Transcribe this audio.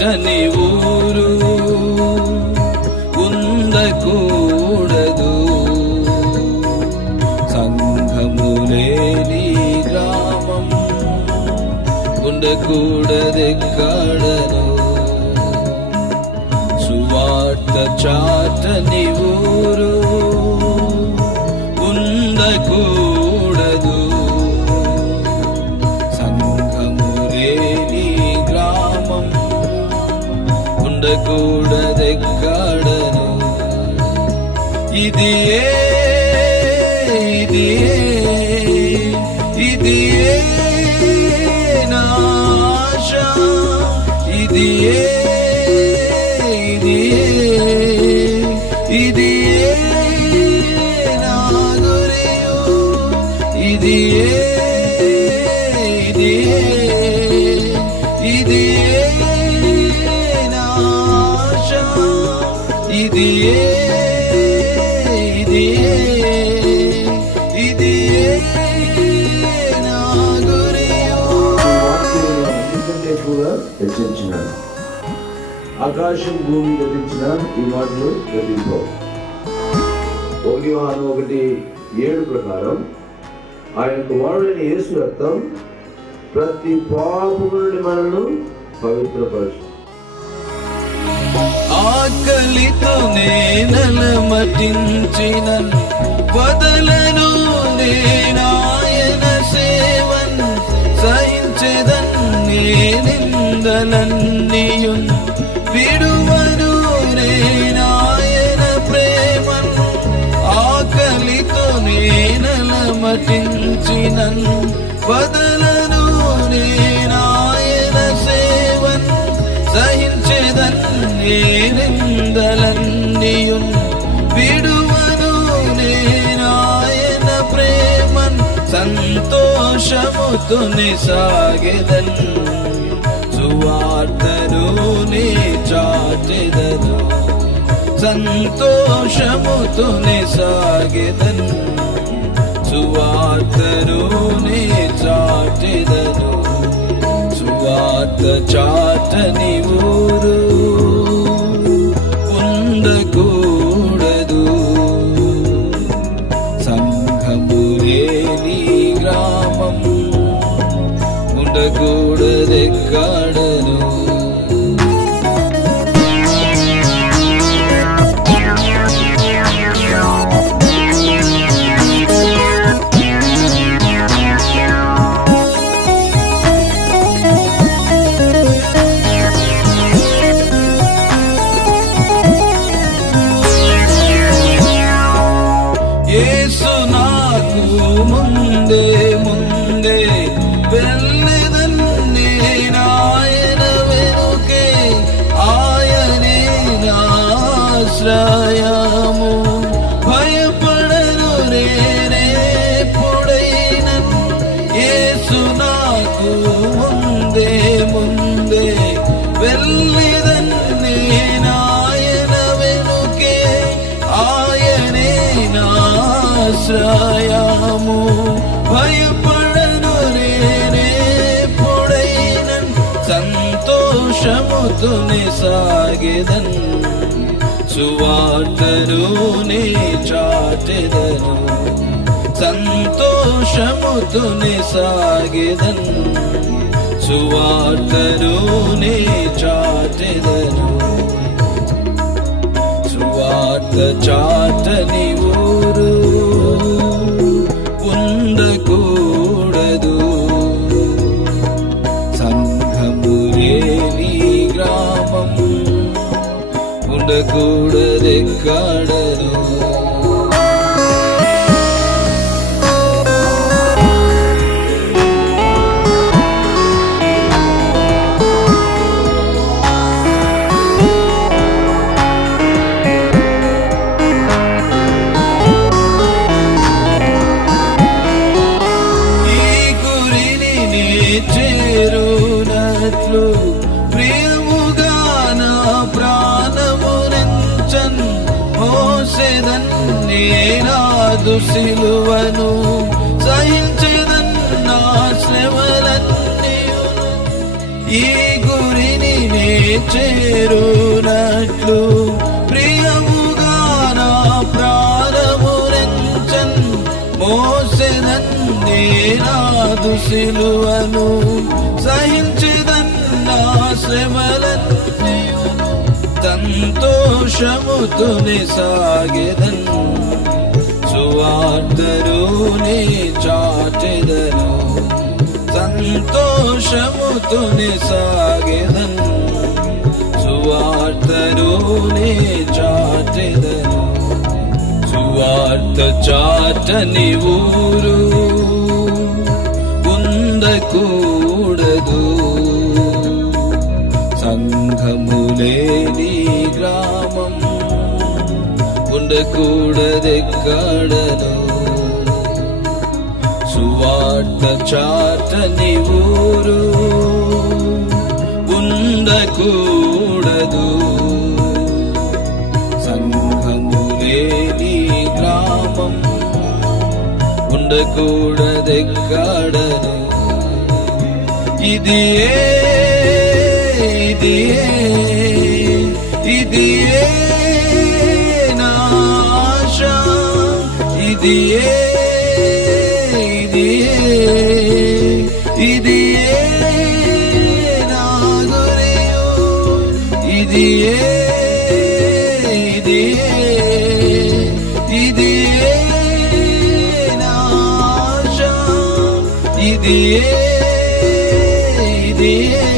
చాటని ఊరు ఉండకూడదు సంఘము లేని గ్రామం ఉండకూడదెక్కడను సువార్త చాటని ఊరు ఉండకూడదు ఉండకూడదెక్కడను ఇది ఏ ఇది ఏ ఇది ఏ నా ఆశ ఇది ఇది ఇది నా ఎక్కువగా ఆకాశం భూమి గతించిన ఈ మాటలు గతింపవు ఒకటి వాహనం ఒకటి ఏడు ప్రకారం ఆయన కుమారుడైన యేసు రక్తం ప్రతి పాపము నుండి మనల్ని పవిత్రపరచు ఆకలితో నేనల మటించిన వదలను నేనాయన సేవన్ సహించదన్ నేనిందలన్నీయున్ విడువను నేనాయన ప్రేమన్ ఆకలితో నేనల మటించినన్ సంతోషముతో సాగెదన్ సువార్తను నీ చాటెదను. సంతోషముతో సాగెదన్ సువార్తను నీ చాటెదను. సువార్త చాటని ఊరు ఉండకూడదెక్కడను యేసు సంతోషముతో సాగెదన్ సువార్తను నే చాటెదను. సంతోషముతో సాగెదన్ సువార్తను నే చాటెదను. సువార్త చాటని ఉండకూడదెక్కడను సిలువను సహించదన్న శ్రమలన్నీయును ఈ గురిని నే చేరునట్లు ప్రియముగా నా ప్రాణమురెంచన్ మోసెదన్నే నాదు సిలువను సహించదన్న శ్రమలన్నీయును సంతోషముతోనే సాగెదన్ సంతోషముతోనే సాగెదన్ సువార్తరునే చాటెదను సువార్త చాటని ఊరు ఉండకూడదు సంఘములేని గ్రామం ఉండకూడదెక్కడను ఒక చాటని ఊరు ఉండకూడదు. సంఘములేని గ్రామం ఉండకూడదెక్కడను. ఇది ఏ ఇది ఇది ఏ నా ఇది ఏ ఇది ఆశ ఇది ఏ ఇది ఏ